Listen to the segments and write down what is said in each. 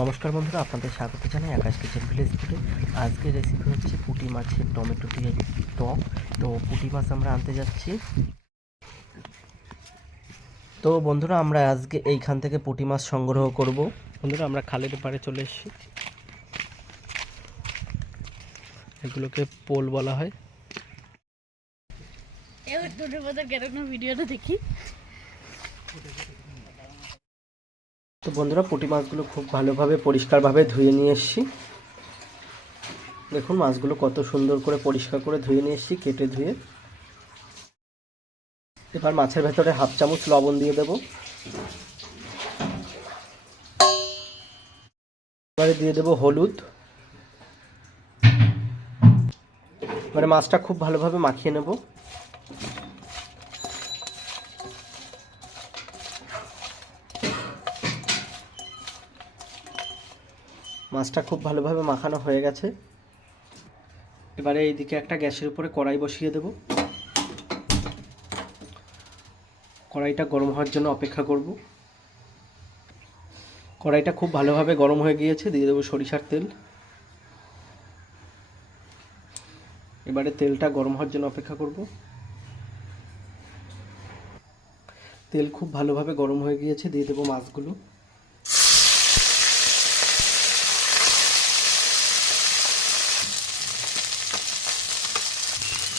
নমস্কার বন্ধুরা, আপনাদের স্বাগত জানাই আকাশ কিচেন ভিলেজ ফুডে। আজকের রেসিপি হচ্ছে পুঁটি মাছের টমেটো দিয়ে টক। তো পুঁটি মাছ আমরা আনতে যাচ্ছি। তো বন্ধুরা, আমরা আজকে এইখান থেকে পুঁটি মাছ সংগ্রহ করব। বন্ধুরা, আমরা খালের পাড়ে চলে এসেছি। এগুলোকে পোল বলা হয়। ভিডিওটা দেখি। তো বন্ধুরা, পুঁটি মাছগুলো খুব ভালোভাবে পরিষ্কারভাবে ধুয়ে নিয়ে এসেছি। দেখুন মাছগুলো কত সুন্দর করে পরিষ্কার করে ধুয়ে নিয়ে এসেছি, কেটে ধুয়ে। এবার মাছের ভেতরে হাফ চামচ লবণ দিয়ে দেব। এবারে দিয়ে দেব হলুদ। এবারে মাছটা খুব ভালোভাবে মাখিয়ে নেব। মাছটা খুব ভালোভাবে মাখানো হয়ে গেছে। এবারে এইদিকে একটা গ্যাসের উপরে কড়াই বসিয়ে দেব। কড়াইটা গরম হওয়ার জন্য অপেক্ষা করব। কড়াইটা খুব ভালোভাবে গরম হয়ে গিয়েছে, দিয়ে দেবো সরিষার তেল। এবারে তেলটা গরম হওয়ার জন্য অপেক্ষা করব। তেল খুব ভালোভাবে গরম হয়ে গিয়েছে, দিয়ে দেবো মাছগুলো।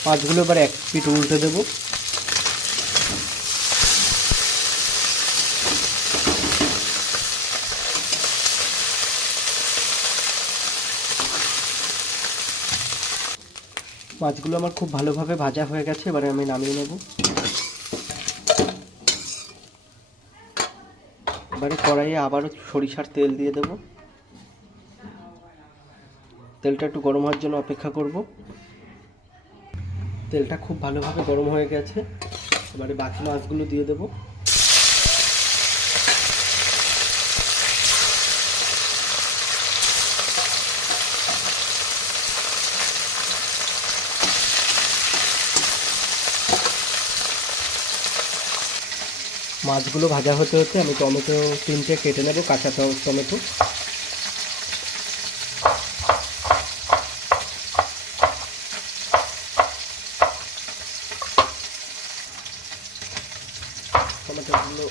মাছগুলো এবার এক পিঠ উল্টে দেব। মাছগুলো আমার খুব ভালোভাবে ভাজা হয়ে গেছে, এবারে আমি নামিয়ে নেব। এবারে কড়াইয়ে আবারও সরিষার তেল দিয়ে দেব। তেলটা একটু গরম হওয়ার জন্য অপেক্ষা করব। তেলটা খুব ভালোভাবে গরম হয়ে গেছে, এবারে বাকি মাছগুলো দিয়ে দেব। মাছগুলো ভাজা হতে হতে আমি টমেটো 3টে কেটে নেব, কাঁচা টমেটো। টমেটোগুলো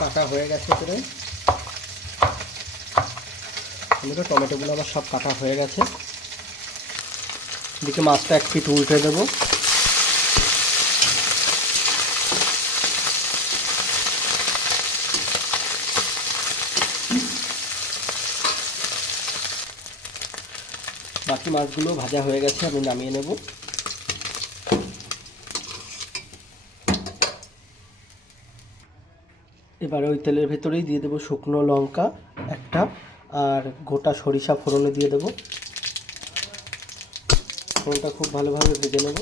কাটা হয়ে গেছে প্রায়। টমেটোগুলো আমার সব কাটা হয়ে গেছে। এদিকে মাছটা এক পিঠ উল্টে দেবো। বাকি মাছগুলো ভাজা হয়ে গেছে, আমি নামিয়ে নেব। এবারে ওই তেলের ভেতরেই দিয়ে দেবো শুকনো লঙ্কা একটা, আর গোটা সরিষা ফোড়নে দিয়ে দেবো। ফোড়নটা খুব ভালোভাবে ভেজে নেব।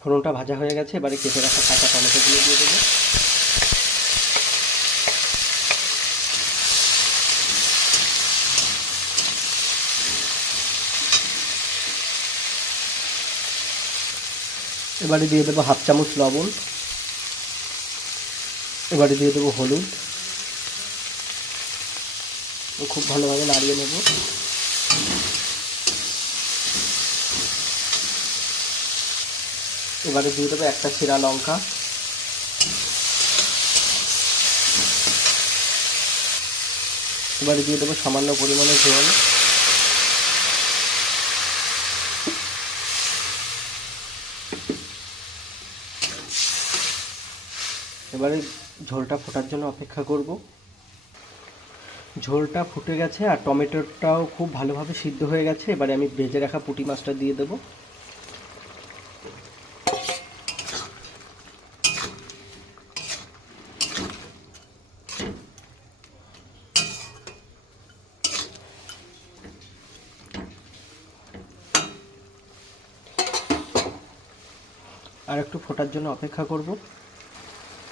ফোড়নটা ভাজা হয়ে গেছে, এবারে কেটে রাখা কাঁচা টমেটোগুলো দিয়ে দেবো। এবারে দিয়ে দেবো হাফ চামচ লবণ। এবারে দিয়ে দেবো হলুদ। খুব ভালোভাবে নাড়িয়ে নেব। এবারে দিয়ে দেবো একটা চিরা লঙ্কা। এবারে দিয়ে দেবো সামান্য পরিমাণে জল। এবারে ঝোলটা ফোটার জন্য অপেক্ষা করব। ঝোলটা ফুটে গেছে আর টমেটোটাও খুব ভালোভাবে সিদ্ধ হয়ে গেছে। এবারে আমি ভেজে রাখা পুঁটি মাছটা দিয়ে দেবো। আর একটু ফোটার জন্য অপেক্ষা করব।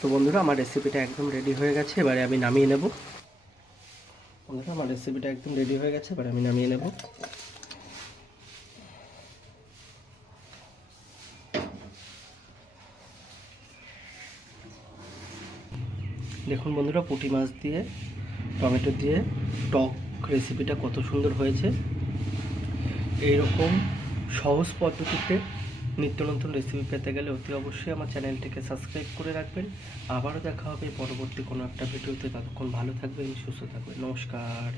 তো বন্ধুরা, আমার রেসিপিটা একদম রেডি হয়ে গেছে, এবারে আমি নামিয়ে নেব। বন্ধুরা, আমার রেসিপিটা একদম রেডি হয়ে গেছে, এবারে আমি নামিয়ে নেব। দেখুন বন্ধুরা, পুঁটি মাছ দিয়ে টমেটো দিয়ে টক রেসিপিটা কত সুন্দর হয়েছে। এইরকম সহজ পদ্ধতিতে নিত্য নতুন রেসিপি পেতে গেলে অতি অবশ্যই আমার চ্যানেলটিকে সাবস্ক্রাইব করে রাখবেন। আবারও দেখা হবে পরবর্তী কোনো একটা ভিডিওতে। ততক্ষণ ভালো থাকবেন, সুস্থ থাকবেন। নমস্কার।